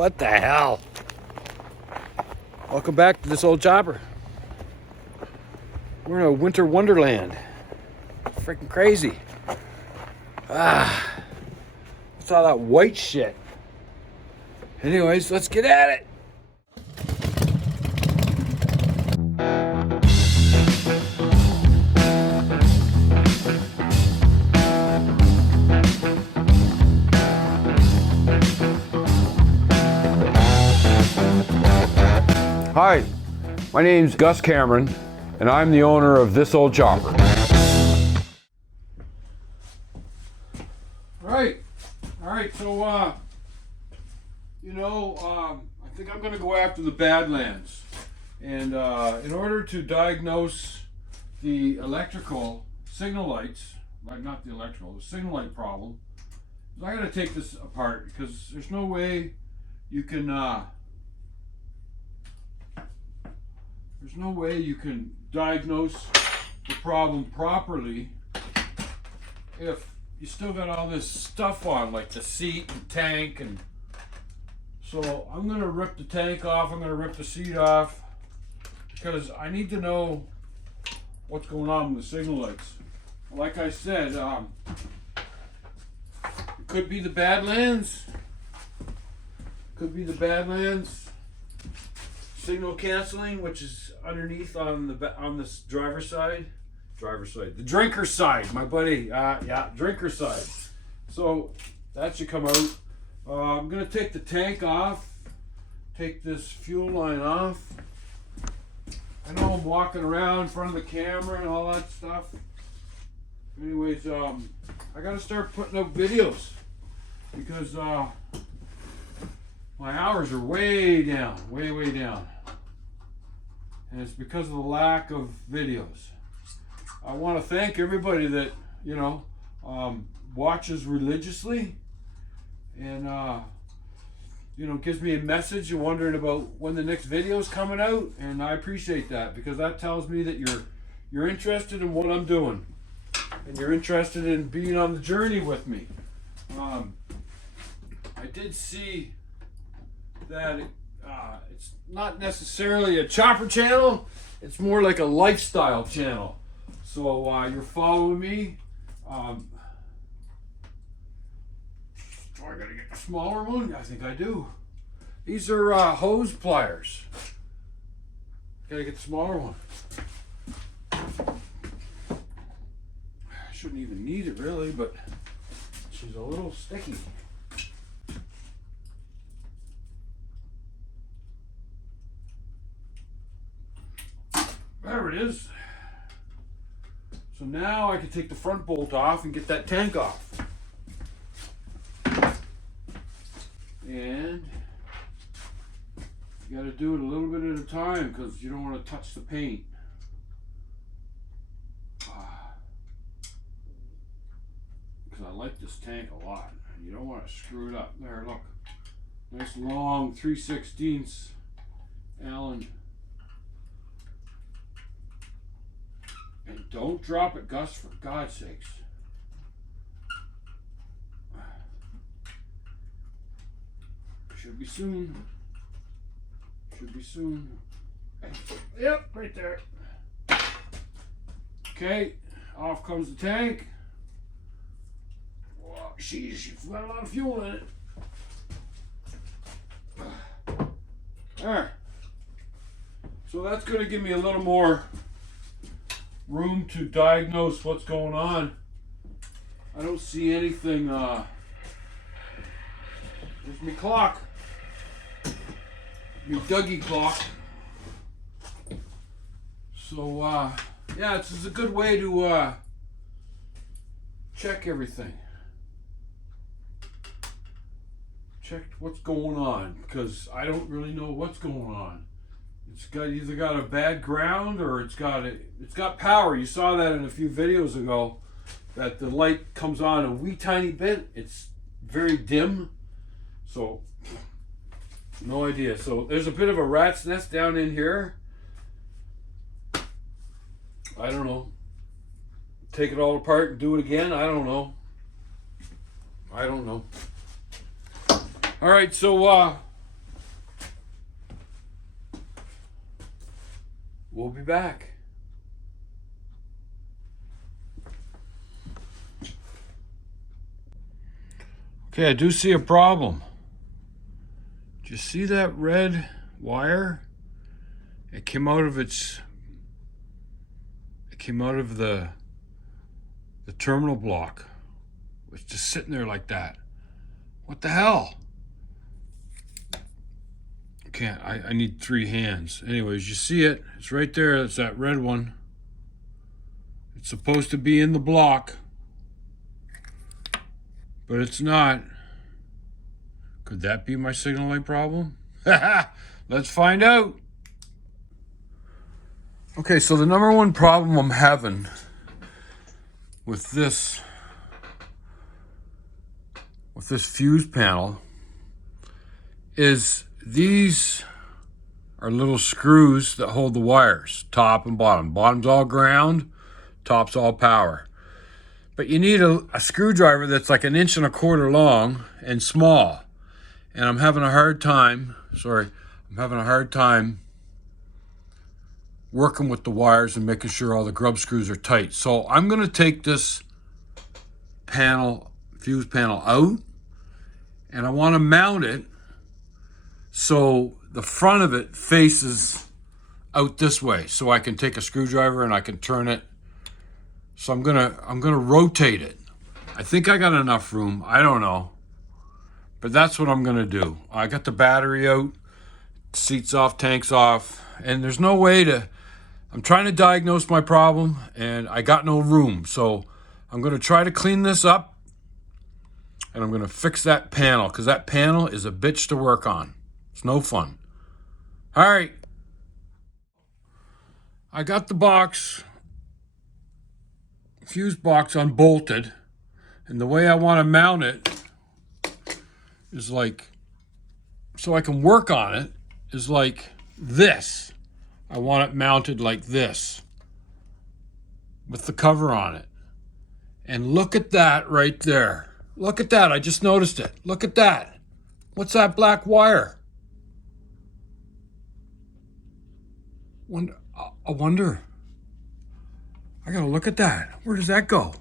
What the hell? Welcome back to this old chopper. We're in a winter wonderland. Freaking crazy. What's all that white shit? Anyways, let's get at it. Hi, my name's Gus Cameron, and I'm the owner of This Old Chopper. Alright, so, I think I'm going to go after the Badlands. And in order to diagnose the electrical signal lights, not the electrical, the signal light problem, I got to take this apart because there's no way you can diagnose the problem properly if you still got all this stuff on, like the seat and tank. And so I'm going to rip the tank off, I'm going to rip the seat off, because I need to know what's going on with the signal lights. Like I said, it could be the Badlands. Could be the Badlands signal canceling, which is underneath on the driver's side. The drinker side, my buddy. Drinker side. So that should come out. I'm gonna take the tank off, take this fuel line off. I know I'm walking around in front of the camera and all that stuff. Anyways, I gotta start putting up videos because my hours are way down, way down. And it's because of the lack of videos. I want to thank everybody that, watches religiously and, gives me a message and wondering about when the next video is coming out. And I appreciate that, because that tells me that you're interested in what I'm doing and you're interested in being on the journey with me. I did see that it's not necessarily a chopper channel, it's more like a lifestyle channel. So you're following me. Do I gotta get the smaller one? I think I do. These are hose pliers. Gotta get the smaller one. I shouldn't even need it really, but she's a little sticky. There it is. So now I can take the front bolt off and get that tank off. And you got to do it a little bit at a time because you don't want to touch the paint. Because I like this tank a lot. You don't want to screw it up. There, look. Nice long 3/16 Allen. And don't drop it, Gus, for God's sakes. Should be soon. Should be soon. Yep, right there. Okay, off comes the tank. Whoa, she's got a lot of fuel in it. There. So that's going to give me a little more room to diagnose what's going on. I don't see anything. There's my clock, my Dougie clock. So yeah, this is a good way to check everything. Check what's going on, because I don't really know what's going on. It's either got a bad ground or it's got power. You saw that in a few videos ago, that the light comes on a wee tiny bit. It's very dim. So no idea. So there's a bit of a rat's nest down in here. I don't know. Take it all apart and do it again. I don't know. All right, so we'll be back. Okay, I do see a problem. Do you see that red wire? It came out of the terminal block. It was just sitting there like that. What the hell? I need 3 hands. Anyways, you see it. It's right there. It's that red one. It's supposed to be in the block, but it's not. Could that be my signal light problem? Let's find out. Okay, so the number one problem I'm having with this fuse panel is these are little screws that hold the wires, top and bottom. Bottom's all ground, top's all power. But you need a screwdriver that's like 1.25 inches long and small. And I'm having a hard time working with the wires and making sure all the grub screws are tight. So I'm gonna take this fuse panel out, and I wanna mount it so the front of it faces out this way, so I can take a screwdriver and I can turn it. So I'm gonna rotate it. I think I got enough room, I don't know. But that's what I'm gonna do. I got the battery out, seats off, tanks off, and there's no way I'm trying to diagnose my problem and I got no room. So I'm gonna try to clean this up and I'm gonna fix that panel, because that panel is a bitch to work on. It's no fun. All right. I got the fuse box unbolted, and the way I wanna mount it is like, so I can work on it, is like this. I want it mounted like this with the cover on it. And look at that right there. Look at that, I just noticed it. Look at that. What's that black wire? I wonder. I gotta look at that. Where does that go?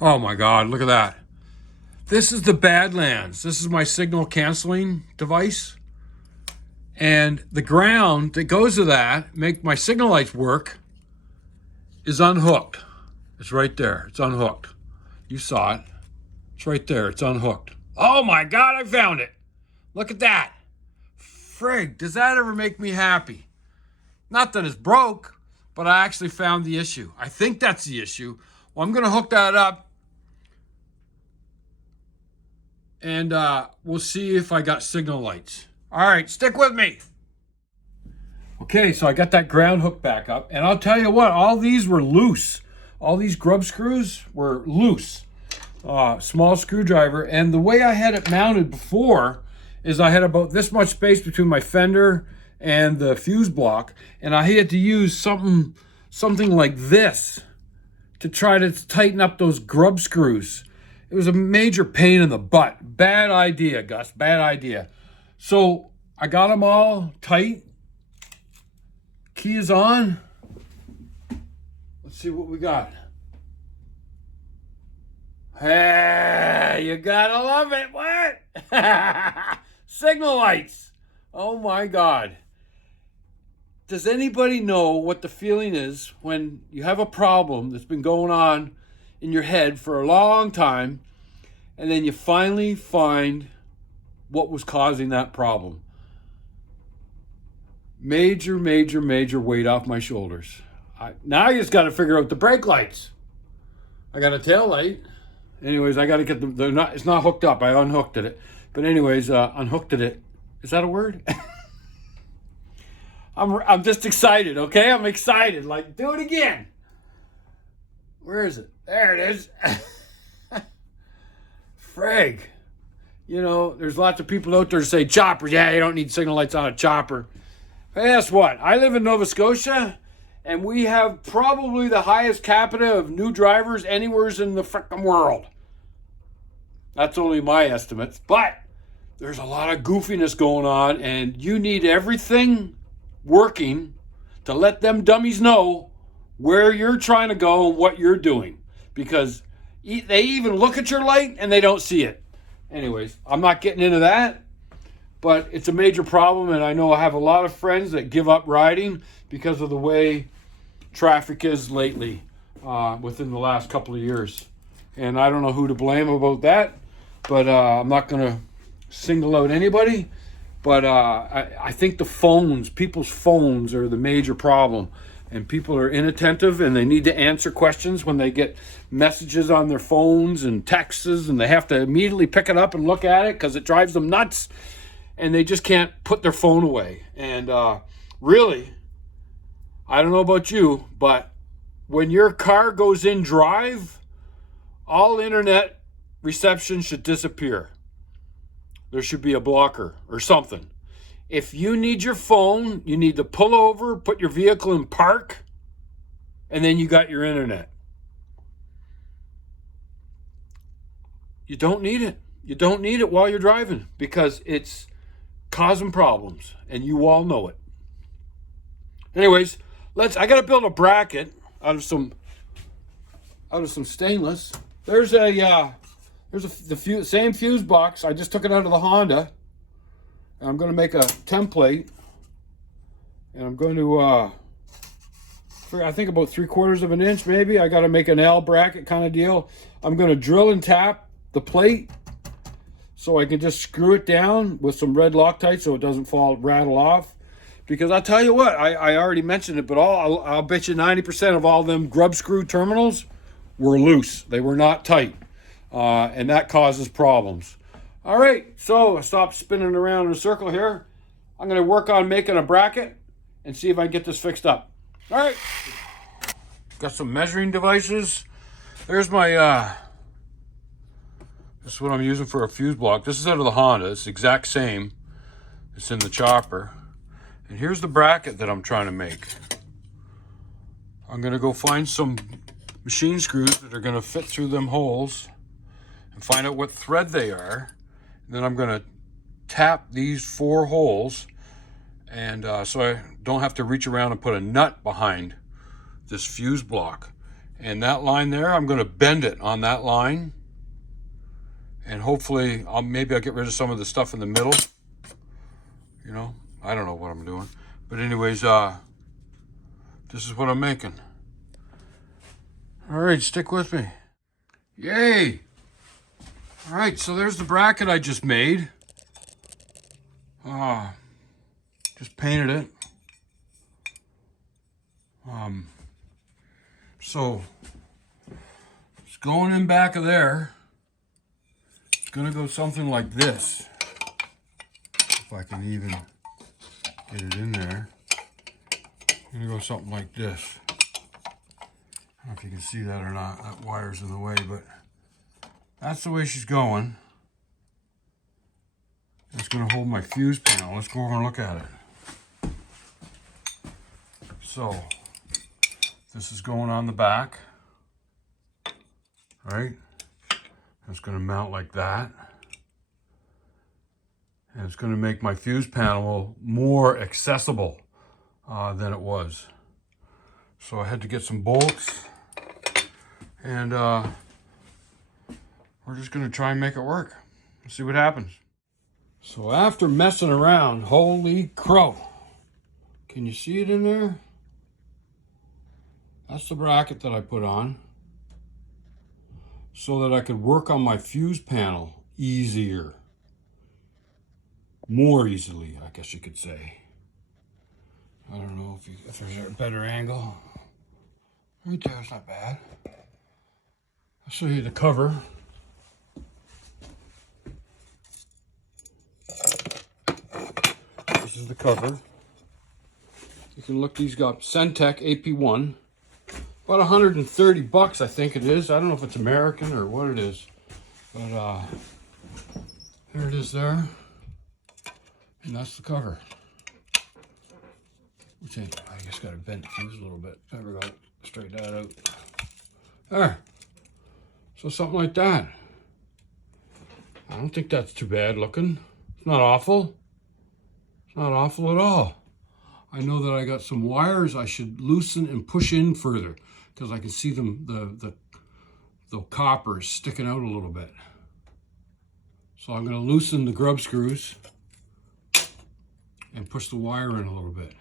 Oh my God, look at that. This is the Badlands. This is my signal canceling device. And the ground that goes to that, make my signal lights work, is unhooked. It's right there, it's unhooked. You saw it. It's right there, it's unhooked. Oh my God, I found it. Look at that. Frig, does that ever make me happy? Not that it's broke, but I actually found the issue. I think that's the issue. Well, I'm gonna hook that up, and we'll see if I got signal lights. All right, stick with me. Okay, so I got that ground hook back up, and I'll tell you what, all these were loose. All these grub screws were loose. Small screwdriver, and the way I had it mounted before is I had about this much space between my fender and the fuse block, and I had to use something like this to try to tighten up those grub screws. It was a major pain in the butt. Bad idea, Gus, bad idea. So I got them all tight. Key is on. Let's see what we got. Hey, you gotta love it. What? Signal lights. Oh my God. Does anybody know what the feeling is when you have a problem that's been going on in your head for a long time, and then you finally find what was causing that problem? Major weight off my shoulders. Now you just got to figure out the brake lights. I got a tail light. Anyways, I got to get it's not hooked up. I unhooked it. But anyways, unhooked it. Is that a word? I'm just excited, okay? I'm excited. Like, do it again. Where is it? There it is. Frig. You know, there's lots of people out there that say choppers. Yeah, you don't need signal lights on a chopper. But guess what? I live in Nova Scotia, and we have probably the highest capita of new drivers anywhere in the frickin' world. That's only my estimates. But there's a lot of goofiness going on, and you need everything working to let them dummies know where you're trying to go and what you're doing, because they even look at your light and they don't see it. Anyways, I'm not getting into that, but it's a major problem, and I know I have a lot of friends that give up riding because of the way traffic is lately within the last couple of years. And I don't know who to blame about that, but I'm not going to single out anybody. But I think people's phones are the major problem. And people are inattentive, and they need to answer questions when they get messages on their phones and texts, and they have to immediately pick it up and look at it because it drives them nuts, and they just can't put their phone away. And really, I don't know about you, but when your car goes in drive, all internet reception should disappear. There should be a blocker or something. If you need your phone, you need to pull over, put your vehicle in park, and then you got your internet. You don't need it. You don't need it while you're driving because it's causing problems, and you all know it. Anyways, I got to build a bracket out of some stainless. There's the same fuse box. I just took it out of the Honda. I'm going to make a template, and I'm going to, I think about 3/4 of an inch maybe. I got to make an L bracket kind of deal. I'm going to drill and tap the plate so I can just screw it down with some red Loctite so it doesn't rattle off. Because I'll tell you what, I already mentioned it, but I'll bet you 90% of all them grub screw terminals were loose. They were not tight, and that causes problems. All right, so I stopped spinning around in a circle here. I'm going to work on making a bracket and see if I can get this fixed up. All right, got some measuring devices. There's my, this is what I'm using for a fuse block. This is out of the Honda. It's the exact same. It's in the chopper. And here's the bracket that I'm trying to make. I'm going to go find some machine screws that are going to fit through them holes and find out what thread they are. Then I'm going to tap these 4 holes, and so I don't have to reach around and put a nut behind this fuse block. And that line there, I'm going to bend it on that line, and hopefully maybe I'll get rid of some of the stuff in the middle. You know, I don't know what I'm doing, but anyways, this is what I'm making. All right, stick with me. Yay! All right, so there's the bracket I just made. Just painted it. So it's going in back of there. It's gonna go something like this. If I can even get it in there. It's gonna go something like this. I don't know if you can see that or not. That wire's in the way, but that's the way she's going. It's going to hold my fuse panel. Let's go over and look at it. So, this is going on the back. Right? It's going to mount like that. And it's going to make my fuse panel more accessible than it was. So I had to get some bolts. And we're just going to try and make it work. See what happens. So after messing around, holy crow. Can you see it in there? That's the bracket that I put on so that I could work on my fuse panel easier. More easily, I guess you could say. I don't know if there's a better angle. Right there, it's not bad. I'll show you the cover. This is the cover. You can look, these got Centec AP1. About 130 bucks, I think it is. I don't know if it's American or what it is. But there it is there. And that's the cover. I just got to bend the fuse a little bit. There we go. Straighten that out. There. So something like that. I don't think that's too bad looking. It's not awful. It's not awful at all. I know that I got some wires I should loosen and push in further because I can see them, the copper is sticking out a little bit. So I'm going to loosen the grub screws and push the wire in a little bit.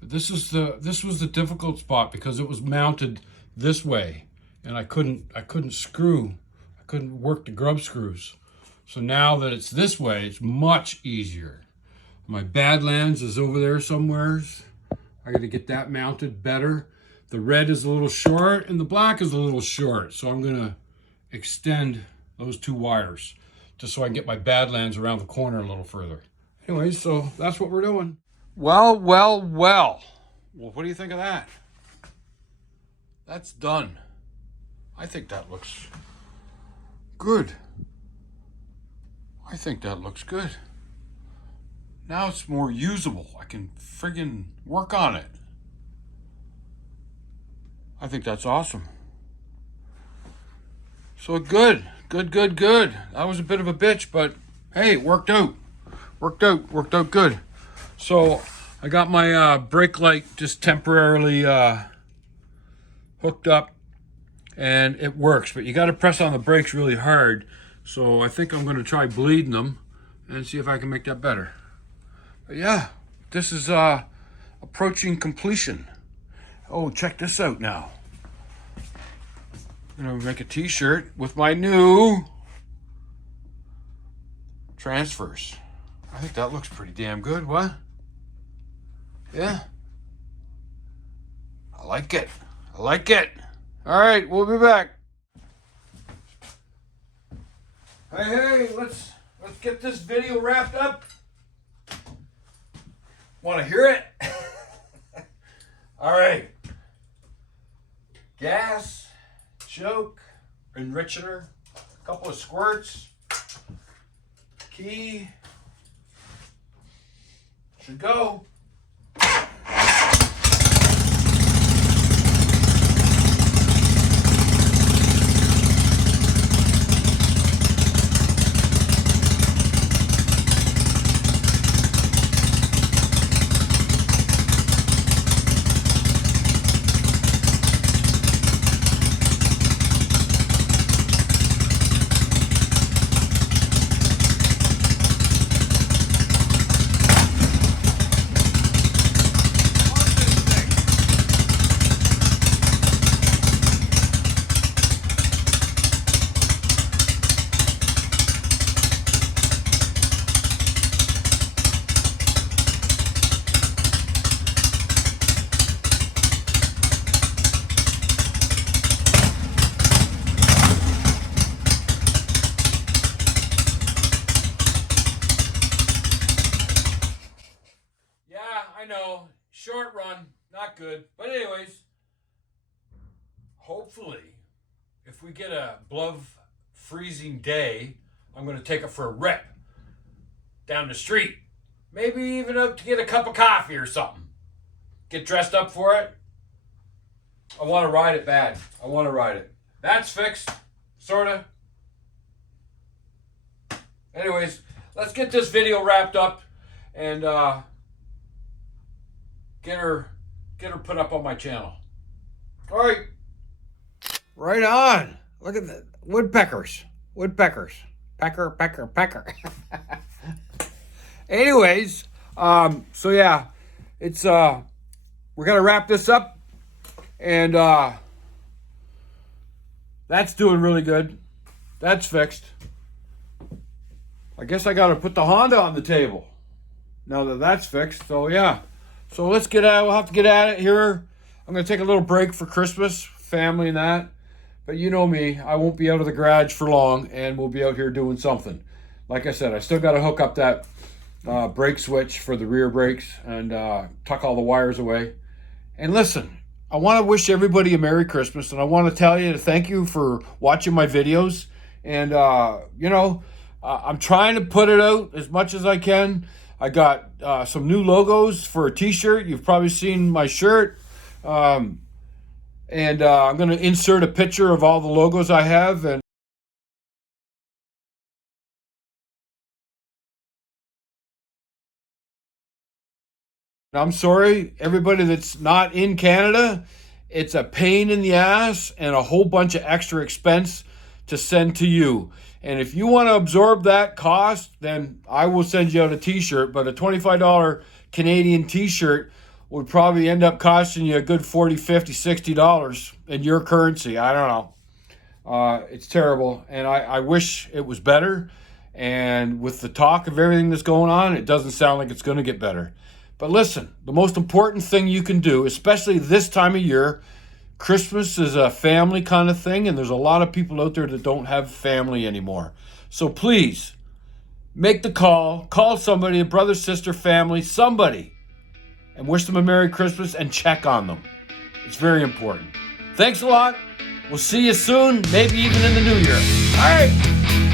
But this was the difficult spot because it was mounted this way, and I couldn't work the grub screws. So now that it's this way, it's much easier. My Badlands is over there somewhere. I got to get that mounted better. The red is a little short and the black is a little short, so I'm gonna extend those two wires just so I can get my Badlands around the corner a little further. Anyway, so that's what we're doing. Well, what do you think of that? That's done. I think that looks good. I think that looks good. Now it's more usable. I can friggin' work on it. I think that's awesome. So good. That was a bit of a bitch, but hey, it worked out. Worked out good. So I got my brake light just temporarily hooked up, and it works, but you got to press on the brakes really hard. So I think I'm going to try bleeding them and see if I can make that better. But yeah, this is approaching completion. Oh, check this out now. I'm gonna make a t-shirt with my new transfers. I think that looks pretty damn good, what? Yeah. I like it. All right, we'll be back. Hey, let's get this video wrapped up. Want to hear it? All right. Gas, choke, enricher, a couple of squirts, key, should go. I know, short run, not good. But anyways, hopefully, if we get a above freezing day, I'm going to take it for a rip down the street. Maybe even up to get a cup of coffee or something. Get dressed up for it. I want to ride it bad. That's fixed, sort of. Anyways, let's get this video wrapped up and get her put up on my channel. All right. Right on. Look at the woodpeckers. Pecker. Anyways, so yeah, it's we're gonna wrap this up, and that's doing really good. That's fixed. I guess I gotta put the Honda on the table now that that's fixed. So yeah. So let's get at it. We'll have to get at it here. I'm going to take a little break for Christmas, family and that. But you know me, I won't be out of the garage for long, and we'll be out here doing something. Like I said, I still got to hook up that brake switch for the rear brakes and tuck all the wires away. And listen, I want to wish everybody a Merry Christmas, and I want to tell you to thank you for watching my videos. And, I'm trying to put it out as much as I can. I got some new logos for a t-shirt. You've probably seen my shirt. And I'm going to insert a picture of all the logos I have. And I'm sorry, everybody that's not in Canada, it's a pain in the ass and a whole bunch of extra expense to send to you. And if you want to absorb that cost, then I will send you out a t-shirt, but a $25 Canadian t-shirt would probably end up costing you a good $40, $50, $60 in your currency. I don't know. It's terrible, and I wish it was better. And with the talk of everything that's going on, it doesn't sound like it's going to get better. But listen, the most important thing you can do, especially this time of year, Christmas is a family kind of thing, and there's a lot of people out there that don't have family anymore. So please, make the call somebody, a brother, sister, family, somebody, and wish them a Merry Christmas and check on them. It's very important. Thanks a lot. We'll see you soon, maybe even in the new year. All right.